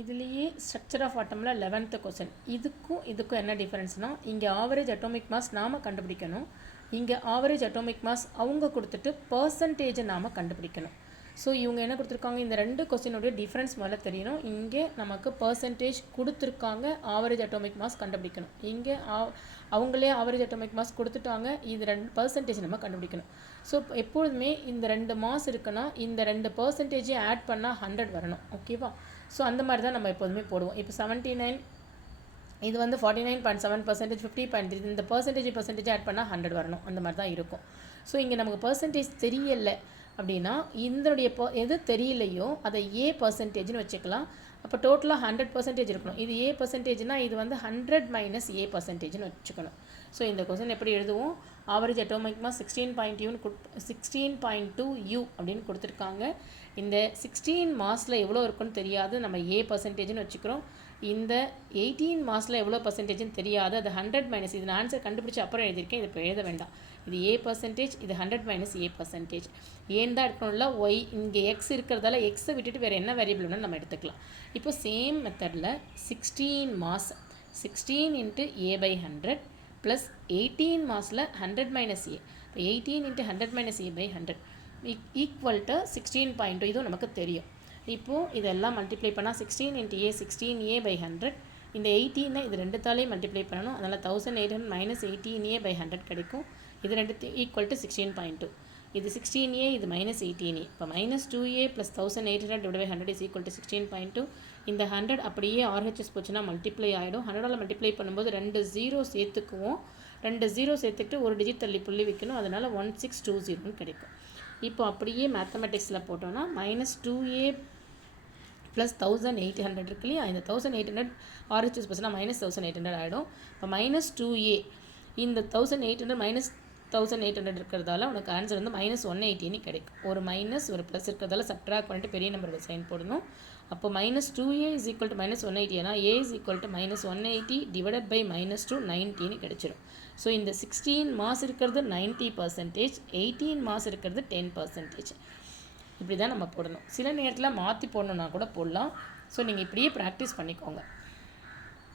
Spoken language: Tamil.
இதுலேயே ஸ்ட்ரக்சர் ஆஃப் ஆட்டமில் 11th கொஸ்டின். இதுக்கும் என்ன டிஃபரன்ஸ்னால், இங்கே ஆவரேஜ் அட்டாமிக் மாஸ் நாம் கண்டுபிடிக்கணும், இங்கே ஆவரேஜ் அட்டாமிக் மாஸ் அவங்க கொடுத்துட்டு பர்சன்டேஜை நாம் கண்டுபிடிக்கணும். ஸோ இவங்க என்ன கொடுத்துருக்காங்க, இந்த ரெண்டு கொஸ்டினுடைய டிஃப்ரென்ஸ் முதல்ல தெரியணும். இங்கே நமக்கு பர்சன்டேஜ் கொடுத்துருக்காங்க, ஆவரேஜ் அட்டாமிக் மாஸ் கண்டுபிடிக்கணும். இங்கே அவங்களே ஆவரேஜ் அட்டாமிக் மாஸ் கொடுத்துட்டாங்க, இது ரெண்டு பர்சன்டேஜ் நம்ம கண்டுபிடிக்கணும். ஸோ எப்பொழுதுமே இந்த ரெண்டு மாஸ் இருக்குன்னா இந்த ரெண்டு பர்சன்டேஜை ஆட் பண்ணால் 100 வரணும். ஓகேவா? ஸோ அந்த மாதிரி தான் நம்ம எப்போதுமே போடுவோம். இப்போ 79 இது வந்து 49.7%, 50.3, இந்த பர்சன்டேஜ் ஆட் பண்ணால் 100 வரணும். அந்த மாதிரி தான் இருக்கும். ஸோ இங்கே நமக்கு பர்சன்டேஜ் தெரியலை அப்படின்னா இதனுடைய எது தெரியலையோ அதை ஏ பர்சன்டேஜ்னு வச்சுக்கலாம். அப்போ டோட்டலாக 100% இருக்கணும். இது ஏ பர்சன்டேஜ்னால் இது வந்து 100 மைனஸ் ஏ பர்சன்டேஜ்னு வச்சுக்கணும். ஸோ இந்த கொஸ்டின் எப்படி எழுதுவோம், ஆவரேஜ் அட்டாமிக் மாஸ் 16.2 U அப்படின்னு கொடுத்துருக்காங்க. இந்த 16 மாஸில் எவ்வளோ இருக்குன்னு தெரியாது, நம்ம ஏ பர்சன்டேஜ்னு வச்சுக்கிறோம். இந்த 18 மாஸில் எவ்வளோ பர்சன்டேஜ்னு தெரியாது, அது 100 மைனஸ், இது நான் ஆன்சர் கண்டுபிடிச்சி அப்புறம் எழுதியிருக்கேன், இது இப்போ எழுத வேண்டாம். இது ஏ பர்சன்டேஜ், இது 100 மைனஸ் ஏ பர்சன்டேஜ். ஏன் தான் எடுக்கணும்ல, ஒய் இங்கே எக்ஸ் இருக்கிறதால எக்ஸை விட்டுட்டு வேறு என்ன வேரியபிள் வேணாலும் நம்ம எடுத்துக்கலாம். இப்போ சேம் மெத்தடில் 16 mass 16 into a by 100 plus 18 மாஸில் 100 மைனஸ் ஏ. இப்போ 18 into 100 minus a by 100 equal to 16.2. இதுவும் நமக்கு தெரியும். இப்போது இதெல்லாம் மல்டிப்ளை பண்ணால் 16 இன்ட்டு ஏ 16A பை 100, இந்த 18 இது ரெண்டுத்தாலே மல்டிப்ளை பண்ணணும். அதனால் 1800 மைனஸ் 18A பை 100 கிடைக்கும். இது ரெண்டு ஈக்குவல் டு 16.2. இது 16A, இது மைனஸ் 18A. இப்போ minus 2A plus 1800 divide by 100 is equal to 16.2. இந்த 100 அப்படியே RHS போச்சுன்னா மல்டிப்ளை ஆகிடும். 100ஆல் மல்டிப்ளை பண்ணும்போது 2 0 சேர்த்துக்குவோம். 2 0 சேர்த்துக்கிட்டு ஒரு டிஜிட் தள்ளி புள்ளி வைக்கணும். அதனால் 1620 கிடைக்கும். இப்போ அப்படியே மேத்தமெட்டிக்ஸில் போட்டோன்னா மைனஸ் 2A ப்ளஸ் 1800 இருக்கு இல்லையா, இந்த 1800 RHS போச்சுன்னா மைனஸ் 1800 ஆகிடும். இப்போ மைனஸ் 2A இந்த 1800 மைனஸ் 1800 இருக்கிறதால உனக்கு ஆன்சர் வந்து மைனஸ் 180 கிடைக்கும். ஒரு மைனஸ் ஒரு ப்ளஸ் இருக்கிறதால சப்ட்ராக்ட் பண்ணிட்டு பெரிய நம்பரோட சைன் போடணும். அப்போ minus 2A is equal to minus 180, ஏன்னா a is equal to minus 180 divided by minus 290 கிடைச்சிடும். ஸோ இந்த 16 மாஸ் இருக்கிறது 90%, 18 மாஸ் இருக்கிறது 10%. இப்படி தான் நம்ம போடணும். சில நேரத்தில் மாற்றி போடணுன்னா கூட போடலாம். ஸோ நீங்கள் இப்படியே ப்ராக்டிஸ் பண்ணிக்கோங்க.